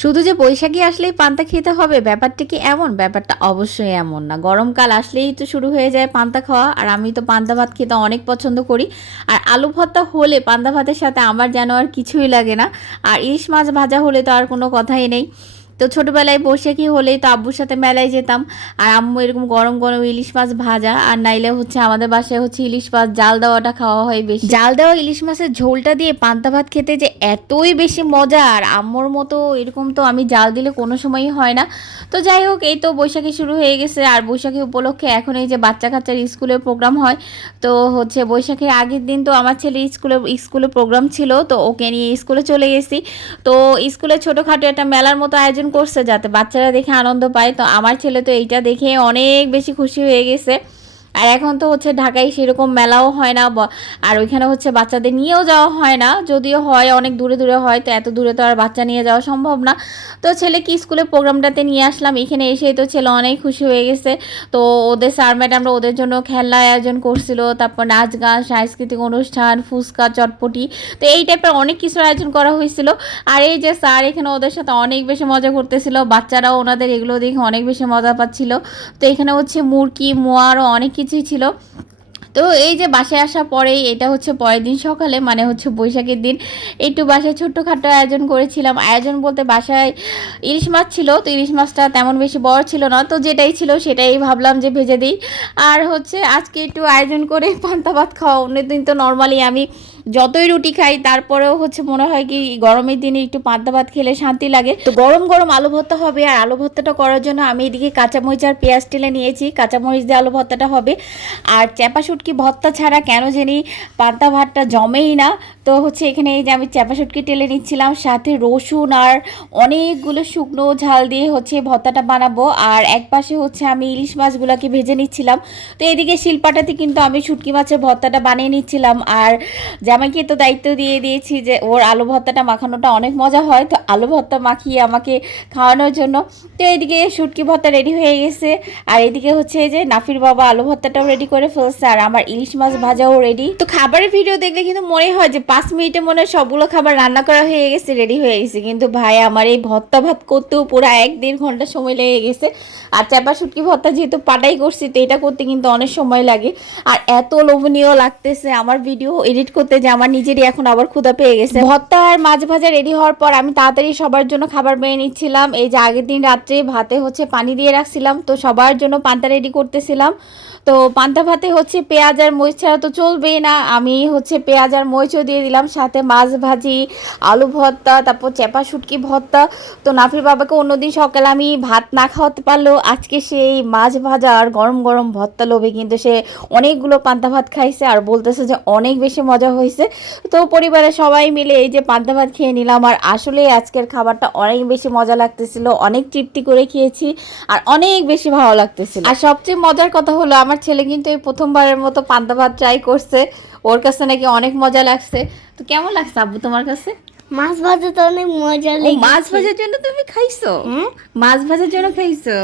শুধু যে বৈশাখী আসলেই পান্তা খেতে হবে, ব্যাপারটা কি এমন? ব্যাপারটা অবশ্যই এমন না। গরমকাল আসলেই তো শুরু হয়ে যায় পান্তা খাওয়া, আর আমি তো পান্তা ভাত খেতে অনেক পছন্দ করি। আর আলু ভর্তা হলে পান্তা ভাতের সাথে আমার যেন আর কিছুই লাগে না। আর ইলিশ মাছ ভাজা হলে তো আর কোনো কথাই নেই। তো ছোটোবেলায় বৈশাখী হলেই তো আব্বুর সাথে মেলায় যেতাম। আর আম্মু এরকম গরম গরম ইলিশ মাছ ভাজা, আর নাইলে হচ্ছে আমাদের বাসায় হচ্ছে ইলিশ মাছ, জাল দেওয়াটা খাওয়া হয় বেশি। জাল দেওয়া ইলিশ মাছের ঝোলটা দিয়ে পান্তা ভাত খেতে যে এতই বেশি মজা, আর আম্মুর মতো এরকম তো আমি জাল দিলে কোনো সময়ই হয় না। তো যাই হোক, এই তো বৈশাখী শুরু হয়ে গেছে, আর বৈশাখী উপলক্ষে এখন এই যে বাচ্চা কাচ্চার স্কুলের প্রোগ্রাম হয়, তো হচ্ছে বৈশাখীর আগের দিন তো আমার ছেলে স্কুলে স্কুলে প্রোগ্রাম ছিল, তো ওকে নিয়ে স্কুলে চলে গেছি। তো স্কুলে ছোটোখাটো একটা মেলার মতো আয়োজন করছে যাতে বাচ্চারা দেখে আনন্দ পায়। তো আমার ছেলে তো এইটা দেখে অনেক বেশি খুশি হয়ে গেছে। আর এখন তো হচ্ছে ঢাকায় সেরকম মেলাও হয় না আর ওইখানে হচ্ছে বাচ্চাদের নিয়েও যাওয়া হয় না, যদিও হয়, অনেক দূরে দূরে হয়, তো এত দূরে তো আর বাচ্চা নিয়ে যাওয়া সম্ভব না। তো ছেলে কি স্কুলে প্রোগ্রামটাতে নিয়ে আসলাম, এখানে এসে তো ছেলে অনেক খুশি হয়ে গেছে। তো ওদের স্যার ম্যাডামরা ওদের জন্য খেলনা আয়োজন করছিল, তারপর নাচ গান, সাংস্কৃতিক অনুষ্ঠান, ফুচকা, চটপটি, তো এই টাইপের অনেক কিছুর আয়োজন করা হয়েছিল। আর এই যে স্যার এখানে ওদের সাথে অনেক বেশি মজা করতেছিল, বাচ্চারাও ওনাদের এগুলো দেখে অনেক বেশি মজা পাচ্ছিল। তো এখানে হচ্ছে মুরগি মোয়ারও অনেক কিছুই ছিল। তো এই যে বাসায় আসার পরেই, এটা হচ্ছে পরের দিন সকালে মানে হচ্ছে বৈশাখের দিন, একটু বাসায় ছোট্টখাটো আয়োজন করেছিলাম। আয়োজন বলতে বাসায় ইলিশ মাছ ছিল, তো ইলিশ মাছটা তেমন বেশি বড় ছিল না, তো যেটাই ছিল সেটাই ভাবলাম যে ভেজে দিই। আর হচ্ছে আজকে একটু আয়োজন করে পান্তা ভাত খাওয়া, অন্যদিন তো নর্মালি আমি যতই রুটি খাই, তারপরেও হচ্ছে মনে হয় কি, গরমের দিনে একটু পান্তা ভাত খেলে শান্তি লাগে। তো গরম গরম আলু ভর্তা হবে, আর আলু ভর্তাটা করার জন্য আমি এদিকে কাঁচামরিচ আর পেঁয়াজ টেলে নিয়েছি। কাঁচামরিচ দিয়ে আলু ভর্তাটা হবে। আর চ্যাপা শুটকি ভর্তা ছাড়া কেন জানি পান্তা ভাতটা জমেই না। তো হচ্ছে এখানে এই যে আমি চ্যাপা শুটকি টেলে নিচ্ছিলাম, সাথে রসুন আর অনেকগুলো শুকনো ঝাল দিয়ে হচ্ছে ভর্তাটা বানাবো। আর এক পাশে হচ্ছে আমি ইলিশ মাছগুলোকে ভেজে নিচ্ছিলাম। তো এদিকে শিলপাটাতে কিন্তু আমি শুটকি মাছের ভর্তাটা বানিয়ে নিচ্ছিলাম। আর জামাইকে তো দায়িত্ব দিয়ে দিয়েছি যে ওর আলু ভর্তাটা মাখানোটা অনেক মজা হয়। তো আলু ভর্তা মাখিয়ে আমাকে খাওয়ানোর জন্য। তো এদিকে শুটকি ভর্তা রেডি হয়ে গেছে। আর এদিকে হচ্ছে যে নাফির বাবা আলু ভর্তাটাও রেডি করে ফেলছে। আর আমার ইলিশ মাছ ভাজাও রেডি তো খাবারের ভিডিও দেখলে কিন্তু মনে হয় যে পাঁচ মিনিটে মনে হয় সবগুলো খাবার রান্না করা হয়ে গেছে রেডি হয়ে গেছে। কিন্তু ভাই, আমার এই ভত্তা ভাত করতেও পুরো এক দেড় ঘণ্টা সময় লেগে গেছে। আর চাপা শুটকি ভর্তা যেহেতু পাটাই করছি, তো এটা করতে কিন্তু অনেক সময় লাগে। আর এত লোভনীয় লাগতেছে আমার ভিডিও এডিট করতে যে আমার নিজেরই এখন আবার ক্ষুদা পেয়ে গেছে। ভর্তা আর মাছ ভাজা রেডি হওয়ার পর আমি তাড়াতাড়ি সবার জন্য খাবার বেড়ে নিচ্ছিলাম। এই যে আগের দিন রাত্রে ভাতে হচ্ছে পানি দিয়ে রাখছিলাম, তো সবার জন্য পান্তা রেডি করতেছিলাম। তো পান্তা ভাতে হচ্ছে পেঁয়াজ আর মরিচ ছাড়া তো চলবেই না। আমি হচ্ছে পেঁয়াজ আর মরিচও দিয়ে দিলাম, সাথে মাছ ভাজি, আলু ভর্তা, তারপর চেপা শুটকি ভর্তা। তো নাফির বাবাকে অন্যদিন সকালে আমি ভাত না খাওয়াতে পারলেও আজকে সেই মাছ ভাজা আর গরম গরম ভর্তা লোভে কিন্তু সে অনেকগুলো পান্তা ভাত খাইছে আর বলতেছে যে অনেক বেশি মজা হয়েছে। তো পরিবারের সবাই মিলে এই যে পান্তা ভাত খেয়ে নিলাম আর আসলে আজকের খাবারটা অনেক বেশি মজা লাগতেছিল, অনেক তৃপ্তি করে খেয়েছি আর অনেক বেশি ভালো লাগতেছিল। আর সবচেয়ে মজার কথা হলো, আমার ছেলে কিন্তু এই প্রথমবারের মতো পান্তা ভাত ট্রাই করছে, ওর কাছে নাকি অনেক মজা লাগছে। তো কেমন লাগছে আব্বু তোমার কাছে? মাছ ভাজা তো অনেক মজা লাগে মাছ ভাজার জন্য তুমি খাইছো? মাছ ভাজার জন্য খাইছো?